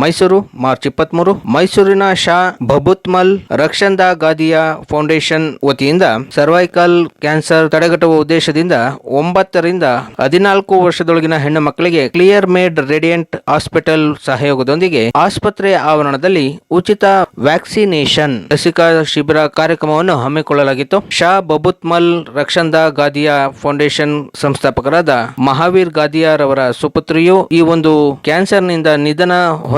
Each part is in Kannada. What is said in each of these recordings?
ಮೈಸೂರು, ಮಾರ್ಚ್ ಇಪ್ಪತ್ಮೂರು. ಮೈಸೂರಿನ ಶಾ ಬಬುತ್ಮಲ್ ರಕ್ಷಂದಾ ಗಾದಿಯಾ ಫೌಂಡೇಶನ್ ವತಿಯಿಂದ ಸರ್ವೈಕಲ್ ಕ್ಯಾನ್ಸರ್ ತಡೆಗಟ್ಟುವ ಉದ್ದೇಶದಿಂದ ಒಂಬತ್ತರಿಂದ ಹದಿನಾಲ್ಕು ವರ್ಷದೊಳಗಿನ ಹೆಣ್ಣು ಮಕ್ಕಳಿಗೆ ಕ್ಲಿಯರ್ ಮೇಡ್ ರೇಡಿಯಂಟ್ ಹಾಸ್ಪಿಟಲ್ ಸಹಯೋಗದೊಂದಿಗೆ ಆಸ್ಪತ್ರೆ ಆವರಣದಲ್ಲಿ ಉಚಿತ ವ್ಯಾಕ್ಸಿನೇಷನ್ ಲಸಿಕಾ ಶಿಬಿರ ಕಾರ್ಯಕ್ರಮವನ್ನು ಹಮ್ಮಿಕೊಳ್ಳಲಾಗಿತ್ತು. ಶಾ ಬಬುತ್ಮಲ್ ರಕ್ಷಂದಾ ಗಾದಿಯಾ ಫೌಂಡೇಶನ್ ಸಂಸ್ಥಾಪಕರಾದ ಮಹಾವೀರ್ ಗಾದಿಯಾರ್ ಅವರ ಸುಪುತ್ರಿಯು ಈ ಒಂದು ಕ್ಯಾನ್ಸರ್ನಿಂದ ನಿಧನ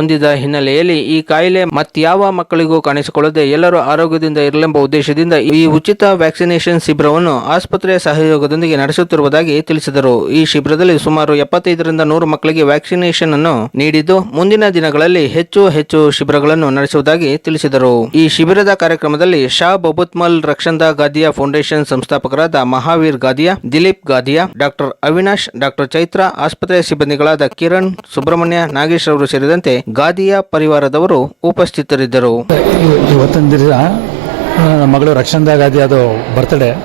ಹೊಂದಿದ ಹಿನ್ನೆಲೆಯಲ್ಲಿ ಈ ಕಾಯಿಲೆ ಮತ್ಯಾವ ಮಕ್ಕಳಿಗೂ ಕಾಣಿಸಿಕೊಳ್ಳದೆ ಎಲ್ಲರೂ ಆರೋಗ್ಯದಿಂದ ಇರಲೆಂಬ ಉದ್ದೇಶದಿಂದ ಈ ಉಚಿತ ವ್ಯಾಕ್ಸಿನೇಷನ್ ಶಿಬಿರವನ್ನು ಆಸ್ಪತ್ರೆಯ ಸಹಯೋಗದೊಂದಿಗೆ ನಡೆಸುತ್ತಿರುವುದಾಗಿ ತಿಳಿಸಿದರು. ಈ ಶಿಬಿರದಲ್ಲಿ ಸುಮಾರು ಎಪ್ಪತ್ತೈದರಿಂದ ನೂರು ಮಕ್ಕಳಿಗೆ ವ್ಯಾಕ್ಸಿನೇಷನ್ ಅನ್ನು ನೀಡಿದ್ದು, ಮುಂದಿನ ದಿನಗಳಲ್ಲಿ ಹೆಚ್ಚು ಹೆಚ್ಚು ಶಿಬಿರಗಳನ್ನು ನಡೆಸುವುದಾಗಿ ತಿಳಿಸಿದರು. ಈ ಶಿಬಿರದ ಕಾರ್ಯಕ್ರಮದಲ್ಲಿ ಶಾ ಬಬುತ್ಮಲ್ ರಕ್ಷಂದಾ ಗಾದಿಯಾ ಫೌಂಡೇಶನ್ ಸಂಸ್ಥಾಪಕರಾದ ಮಹಾವೀರ್ ಗಾದಿಯಾ, ದಿಲೀಪ್ ಗಾದಿಯಾ ಡಾಕ್ಟರ್ ಅವಿನಾಶ್ ಡಾಕ್ಟರ್ ಚೈತ್ರ, ಆಸ್ಪತ್ರೆಯ ಸಿಬ್ಬಂದಿಗಳಾದ ಕಿರಣ್ ಸುಬ್ರಹ್ಮಣ್ಯ, ನಾಗೇಶ್ ಅವರು ಸೇರಿದಂತೆ ಗಾದಿಯಾ ಪರಿವಾರದವರು ಉಪಸ್ಥಿತರಿದ್ದರು. ಇವ- ಇವತ್ತಿನ ದಿನ ನನ್ನ ಮಗಳು ರಕ್ಷಣಾ ಗಾದಿ ಅದು ಬರ್ತಡೇ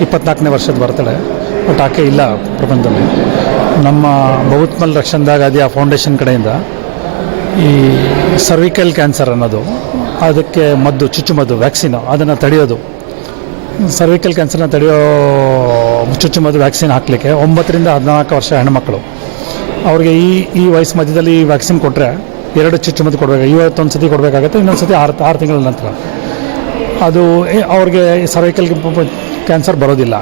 ಇಪ್ಪತ್ನಾಲ್ಕನೇ ವರ್ಷದ ಬರ್ತಡೆ ಬಟ್ ಆಕೆ ಇಲ್ಲ ಪ್ರಪಂಚದಲ್ಲಿ ನಮ್ಮ ಬಹುತ್ಮಲ್ ರಕ್ಷಣಾ ಆ ಫೌಂಡೇಶನ್ ಕಡೆಯಿಂದ ಈ ಸರ್ವಿಕಲ್ ಕ್ಯಾನ್ಸರ್ ಅನ್ನೋದು, ಅದಕ್ಕೆ ಮದ್ದು ಚುಚ್ಚುಮದ್ದು ವ್ಯಾಕ್ಸಿನ್ ಅದನ್ನು ತಡೆಯೋದು. ಸರ್ವಿಕಲ್ ಕ್ಯಾನ್ಸರ್ನ ತಡೆಯೋ ಚುಚ್ಚುಮದ್ದು ವ್ಯಾಕ್ಸಿನ್ ಹಾಕಲಿಕ್ಕೆ ಒಂಬತ್ತರಿಂದ ಹದಿನಾಲ್ಕು ವರ್ಷ ಹೆಣ್ಮಕ್ಳು. ಅವ್ರಿಗೆ ಈ ಈ ವಯಸ್ಸು ಮಧ್ಯದಲ್ಲಿ ವ್ಯಾಕ್ಸಿನ್ ಕೊಟ್ಟರೆ ಎರಡು ಚುಚ್ಚುಮದ್ದು ಕೊಡಬೇಕು? ಇವತ್ತೊಂದು ಸತಿ ಕೊಡಬೇಕಾಗತ್ತೆ, ಇನ್ನೊಂದು ಸತಿ ಆರು ಆರು ತಿಂಗಳ ನಂತರ. ಅದು ಅವ್ರಿಗೆ ಸರ್ವೈಕಲ್ ಕ್ಯಾನ್ಸರ್ ಬರೋದಿಲ್ಲ.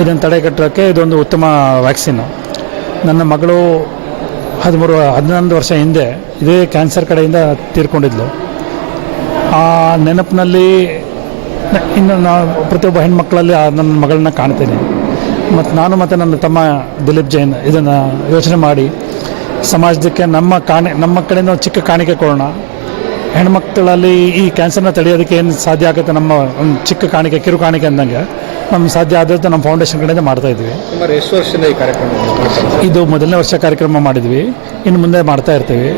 ಇದನ್ನು ತಡೆಗಟ್ಟೋಕ್ಕೆ ಇದೊಂದು ಉತ್ತಮ ವ್ಯಾಕ್ಸಿನ್ ನನ್ನ ಮಗಳು ಹದಿಮೂರು, ಹದಿನೊಂದು ವರ್ಷ ಹಿಂದೆ ಇದೇ ಕ್ಯಾನ್ಸರ್ ಕಡೆಯಿಂದ ತೀರ್ಕೊಂಡಿದ್ಲು. ಆ ನೆನಪಿನಲ್ಲಿ ಇನ್ನು ನಾವು ಪ್ರತಿಯೊಬ್ಬ ಹೆಣ್ಮಕ್ಳಲ್ಲಿ ನನ್ನ ಮಗಳನ್ನ ಕಾಣ್ತೀನಿ. ಮತ್ತು ನಾನು ಮತ್ತು ನನ್ನ ತಮ್ಮ ದಿಲೀಪ್ ಜೈನ್ ಇದನ್ನು ಯೋಚನೆ ಮಾಡಿ ಸಮಾಜಕ್ಕೆ ನಮ್ಮ ಕಾಣೆ ನಮ್ಮ ಕಡೆಯಿಂದ ಒಂದು ಚಿಕ್ಕ ಕಾಣಿಕೆ ಕೊಡೋಣ. ಹೆಣ್ಮಕ್ಳಲ್ಲಿ ಈ ಕ್ಯಾನ್ಸರ್ನ ತಡೆಯೋದಕ್ಕೆ ಏನು ಸಾಧ್ಯ ಆಗುತ್ತೆ ನಮ್ಮ ಒಂದು ಚಿಕ್ಕ ಕಾಣಿಕೆ ಕಿರು ಕಾಣಿಕೆ ಅಂದಂಗೆ ನಮ್ಮ ಸಾಧ್ಯ ಆದಷ್ಟು ನಮ್ಮ ಫೌಂಡೇಶನ್ ಕಡೆಯಿಂದ ಮಾಡ್ತಾ ಇದ್ವಿ. ಸುಮಾರು ಎಷ್ಟು ವರ್ಷದಿಂದ ಈ ಕಾರ್ಯಕ್ರಮ? ಇದು ಮೊದಲನೇ ವರ್ಷ ಕಾರ್ಯಕ್ರಮ ಮಾಡಿದ್ವಿ ಇನ್ನು ಮುಂದೆ ಮಾಡ್ತಾ ಇರ್ತೀವಿ.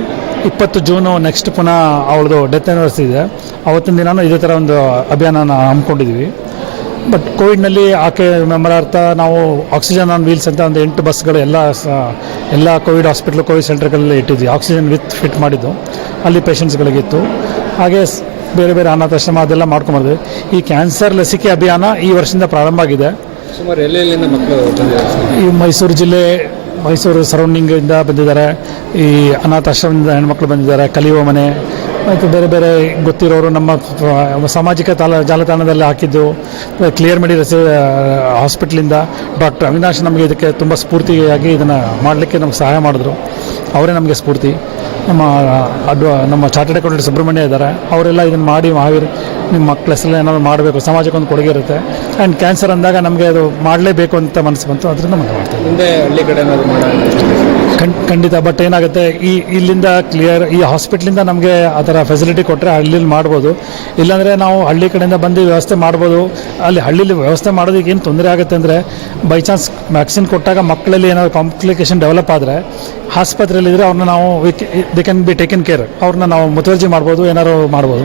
ಇಪ್ಪತ್ತು ಜೂನು ನೆಕ್ಸ್ಟ್ ಪುನಃ ಅವಳದು ಡೆತ್ ಆನಿವರ್ಸರಿ ಇದೆ. ಅವತ್ತಿನ ದಿನಾನೂ ಇದೇ ಥರ ಒಂದು ಅಭಿಯಾನ ಹಮ್ಮಿಕೊಂಡಿದ್ವಿ. ಬಟ್ ಕೋವಿಡ್ನಲ್ಲಿ ಆಕೆ ಮೆಮರಾರ್ಥ ನಾವು ಆಕ್ಸಿಜನ್ ಆನ್ ವೀಲ್ಸ್ ಅಂತ ಒಂದು ಎಂಟು ಬಸ್ಗಳು ಎಲ್ಲ ಎಲ್ಲ ಕೋವಿಡ್ ಹಾಸ್ಪಿಟ್ಲ್ ಕೋವಿಡ್ ಸೆಂಟರ್ಗಳಲ್ಲಿ ಇಟ್ಟಿದ್ವಿ. ಆಕ್ಸಿಜನ್ ವಿತ್ ಫಿಟ್ ಮಾಡಿದ್ದು. ಅಲ್ಲಿ ಪೇಷಂಟ್ಸ್ಗಳಿಗಿತ್ತು ಹಾಗೆ ಬೇರೆ ಬೇರೆ ಅನಾಥಾಶ್ರಮ ಅದೆಲ್ಲ ಮಾಡ್ಕೊಂಬಂದ್ವಿ ಈ ಕ್ಯಾನ್ಸರ್ ಲಸಿಕೆ ಅಭಿಯಾನ ಈ ವರ್ಷದಿಂದ ಪ್ರಾರಂಭ ಆಗಿದೆ. ಸುಮಾರು ಎಲ್ಲೆಲ್ಲಿಂದ ಮಕ್ಕಳು ಈ ಮೈಸೂರು ಜಿಲ್ಲೆ ಮೈಸೂರು ಸರೌಂಡಿಂಗಿಂದ ಬಂದಿದ್ದಾರೆ. ಈ ಅನಾಥಾಶ್ರಮದಿಂದ ಹೆಣ್ಮಕ್ಳು ಬಂದಿದ್ದಾರೆ. ಕಲಿಯುವ ಮನೆ ಮತ್ತು ಬೇರೆ ಬೇರೆ ಗೊತ್ತಿರೋರು ನಮ್ಮ ಸಾಮಾಜಿಕ ತಾಲ ಜಾಲತಾಣದಲ್ಲಿ ಹಾಕಿದ್ದು ಕ್ಲಿಯರ್ ಮಾಡಿ ರೆಸಿ ಹಾಸ್ಪಿಟ್ಲಿಂದ ಡಾಕ್ಟರ್ ಅವಿನಾಶ್ ನಮಗೆ ಇದಕ್ಕೆ ತುಂಬ ಸ್ಫೂರ್ತಿಯಾಗಿ ಇದನ್ನು ಮಾಡಲಿಕ್ಕೆ ನಮ್ಗೆ ಸಹಾಯ ಮಾಡಿದ್ರು. ಅವರೇ ನಮಗೆ ಸ್ಫೂರ್ತಿ. ನಮ್ಮ ಅಡ್ವ ನಮ್ಮ ಚಾರ್ಟೆಡ್ ಅಕೌಂಟೆಂಟ್ ಸುಬ್ರಹ್ಮಣ್ಯ ಇದ್ದಾರೆ. ಅವರೆಲ್ಲ ಇದನ್ನು ಮಾಡಿ ಮಹಾವೀರ್ ನಿಮ್ಮ ಮಕ್ಕಳ ಹೆಸರಲ್ಲಿ ಏನಾದ್ರು ಮಾಡಬೇಕು ಸಮಾಜಕ್ಕೆ ಒಂದು ಕೊಡುಗೆ ಇರುತ್ತೆ. ಆ್ಯಂಡ್ ಕ್ಯಾನ್ಸರ್ ಅಂದಾಗ ನಮಗೆ ಅದು ಮಾಡಲೇಬೇಕು ಅಂತ ಮನಸ್ಸು ಬಂತು. ಅದರಿಂದ ನಮಗೆ ಮಾಡ್ತೀವಿ ಮುಂದೆ ಹಳ್ಳಿ ಕಡೆ ಖಂಡಿತ. ಬಟ್ ಏನಾಗುತ್ತೆ ಈ ಇಲ್ಲಿಂದ ಕ್ಲಿಯರ್ ಈ ಹಾಸ್ಪಿಟ್ಲಿಂದ ನಮಗೆ ಆ ಥರ ಫೆಸಿಲಿಟಿ ಕೊಟ್ಟರೆ ಹಳ್ಳಿಲಿ ಮಾಡ್ಬೋದು. ಇಲ್ಲಾಂದರೆ ನಾವು ಹಳ್ಳಿ ಕಡೆಯಿಂದ ಬಂದು ವ್ಯವಸ್ಥೆ ಮಾಡ್ಬೋದು. ಅಲ್ಲಿ ಹಳ್ಳಿಲಿ ವ್ಯವಸ್ಥೆ ಮಾಡೋದಕ್ಕೆ ಏನು ತೊಂದರೆ ಆಗುತ್ತೆ ಅಂದರೆ ಬೈ ಚಾನ್ಸ್ ವ್ಯಾಕ್ಸಿನ್ ಕೊಟ್ಟಾಗ ಮಕ್ಕಳಲ್ಲಿ ಏನಾದರೂ ಕಾಂಪ್ಲಿಕೇಶನ್ ಡೆವಲಪ್ ಆದರೆ ಆಸ್ಪತ್ರೆಯಲ್ಲಿದ್ದರೆ ಅವ್ರನ್ನ ನಾವು they can be taken care ಅವ್ರನ್ನ ನಾವು ಮುತುವರ್ಜಿ ಮಾಡ್ಬೋದು, ಏನಾದ್ರು ಮಾಡ್ಬೋದು.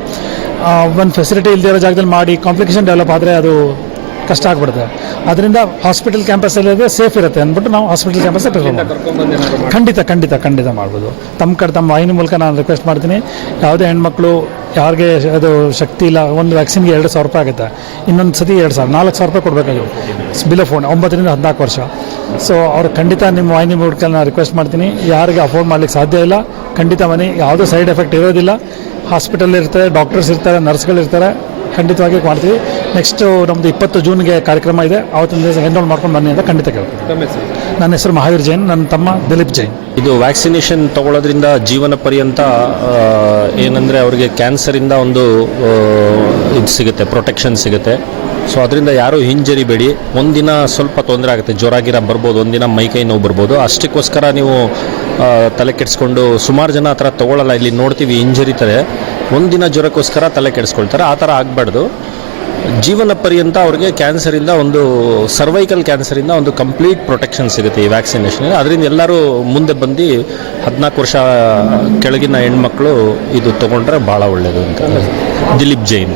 ಒಂದು ಫೆಸಿಲಿಟಿ ಇಲ್ಲದೇ ಇರೋ ಜಾಗದಲ್ಲಿ ಮಾಡಿ ಕಾಂಪ್ಲಿಕೇಶನ್ ಡೆವಲಪ್ ಆದರೆ ಅದು ಕಷ್ಟ ಆಗ್ಬಿಡುತ್ತೆ. ಅದರಿಂದ ಹಾಸ್ಪಿಟಲ್ ಕ್ಯಾಂಪಸಲ್ಲಿ ಸೇಫ್ ಇರುತ್ತೆ ಅಂದ್ಬಿಟ್ಟು ನಾವು ಹಾಸ್ಪಿಟಲ್ ಕ್ಯಾಂಪಸ್ ಖಂಡಿತ ಖಂಡಿತ ಖಂಡಿತ ಮಾಡ್ಬೋದು. ತಮ್ಮ ಕಡೆ ತಮ್ಮ ವಾಹಿನಿ ಮೂಲಕ ನಾನು ರಿಕ್ವೆಸ್ಟ್ ಮಾಡ್ತೀನಿ. ಯಾವುದೇ ಹೆಣ್ಮಕ್ಳು ಯಾರಿಗೆ ಅದು ಶಕ್ತಿ ಇಲ್ಲ, ಒಂದು ವ್ಯಾಕ್ಸಿನ್ಗೆ ಎರಡು ಸಾವಿರ ರೂಪಾಯಿ ಆಗುತ್ತೆ. ಇನ್ನೊಂದು ಸತಿ ಎರಡು ಸಾವಿರ, ನಾಲ್ಕು ಸಾವಿರ ರೂಪಾಯಿ ಕೊಡಬೇಕಾಗಿತ್ತು ಬಿಲೋ ಫೋನ್ ಒಂಬತ್ತರಿಂದ ಹದಿನಾಲ್ಕು ವರ್ಷ. ಸೊ ಅವ್ರು ಖಂಡಿತ ನಿಮ್ಮ ವಾಹಿನಿ ಮೂಲಕ ನಾನು ರಿಕ್ವೆಸ್ಟ್ ಮಾಡ್ತೀನಿ. ಯಾರಿಗೆ ಅಫೋರ್ಡ್ ಮಾಡ್ಲಿಕ್ಕೆ ಸಾಧ್ಯ ಇಲ್ಲ, ಖಂಡಿತ ಮನೆ, ಯಾವುದೂ ಸೈಡ್ ಎಫೆಕ್ಟ್ ಇರೋದಿಲ್ಲ. ಹಾಸ್ಪಿಟಲ್ ಇರ್ತಾರೆ ಡಾಕ್ಟರ್ಸ್ ಇರ್ತಾರೆ ನರ್ಸ್ಗಳು ಇರ್ತಾರೆ. ಖಂಡಿತವಾಗಿ ಮಾಡ್ತೀವಿ ನೆಕ್ಸ್ಟು ನಮ್ಮದು ಇಪ್ಪತ್ತು ಜೂನ್ಗೆ ಕಾರ್ಯಕ್ರಮ ಇದೆ. ಆವತ್ತಿನ ದಿವಸ ಎನ್ರೋಲ್ ಮಾಡ್ಕೊಂಡು ಬನ್ನಿ ಅಂತ ಖಂಡಿತ ಕೇಳ್ತೀನಿ. ನನ್ನ ಹೆಸರು ಮಹಾವೀರ್ ಜೈನ್ ನನ್ನ ತಮ್ಮ ದಿಲೀಪ್ ಜೈನ್. ಇದು ವ್ಯಾಕ್ಸಿನೇಷನ್ ತಗೊಳ್ಳೋದ್ರಿಂದ ಜೀವನ ಪರ್ಯಂತ ಏನಂದರೆ ಏನಂದ್ರೆ ಅವರಿಗೆ ಕ್ಯಾನ್ಸರಿಂದ ಒಂದು ಇದು ಸಿಗುತ್ತೆ ಪ್ರೊಟೆಕ್ಷನ್ ಸಿಗುತ್ತೆ. ಸೊ ಅದರಿಂದ ಯಾರೂ ಹಿಂಜರಿಬೇಡಿ. ಒಂದಿನ ಸ್ವಲ್ಪ ತೊಂದರೆ ಆಗುತ್ತೆ. ಜ್ವರ ಗಿರ ಬರ್ಬೋದು, ಒಂದಿನ ಮೈಕೈ ನೋವು ಬರ್ಬೋದು. ಅಷ್ಟಕ್ಕೋಸ್ಕರ ನೀವು ತಲೆ ಕೆಡಿಸ್ಕೊಂಡು ಸುಮಾರು ಜನ ಆ ಥರ ತೊಗೊಳ್ಳಲ್ಲ ಇಲ್ಲಿ ನೋಡ್ತೀವಿ, ಹಿಂಜರಿತಾರೆ. ಒಂದಿನ ಜ್ವರಕ್ಕೋಸ್ಕರ ತಲೆ ಕೆಡಿಸ್ಕೊಳ್ತಾರೆ. ಆ ಥರ ಆಗಬಾರ್ದು. ಜೀವನ ಪರ್ಯಂತ ಅವ್ರಿಗೆ ಕ್ಯಾನ್ಸರಿಂದ ಒಂದು, ಸರ್ವೈಕಲ್ ಕ್ಯಾನ್ಸರಿಂದ ಒಂದು ಕಂಪ್ಲೀಟ್ ಪ್ರೊಟೆಕ್ಷನ್ ಸಿಗುತ್ತೆ ಈ ವ್ಯಾಕ್ಸಿನೇಷನ್. ಅದರಿಂದ ಎಲ್ಲರೂ ಮುಂದೆ ಬಂದು ಹದಿನಾಲ್ಕು ವರ್ಷ ಕೆಳಗಿನ ಹೆಣ್ಮಕ್ಳು ಇದು ತೊಗೊಂಡ್ರೆ ಭಾಳ ಒಳ್ಳೆಯದು ಅಂತ. ದಿಲೀಪ್ ಜೈನ್.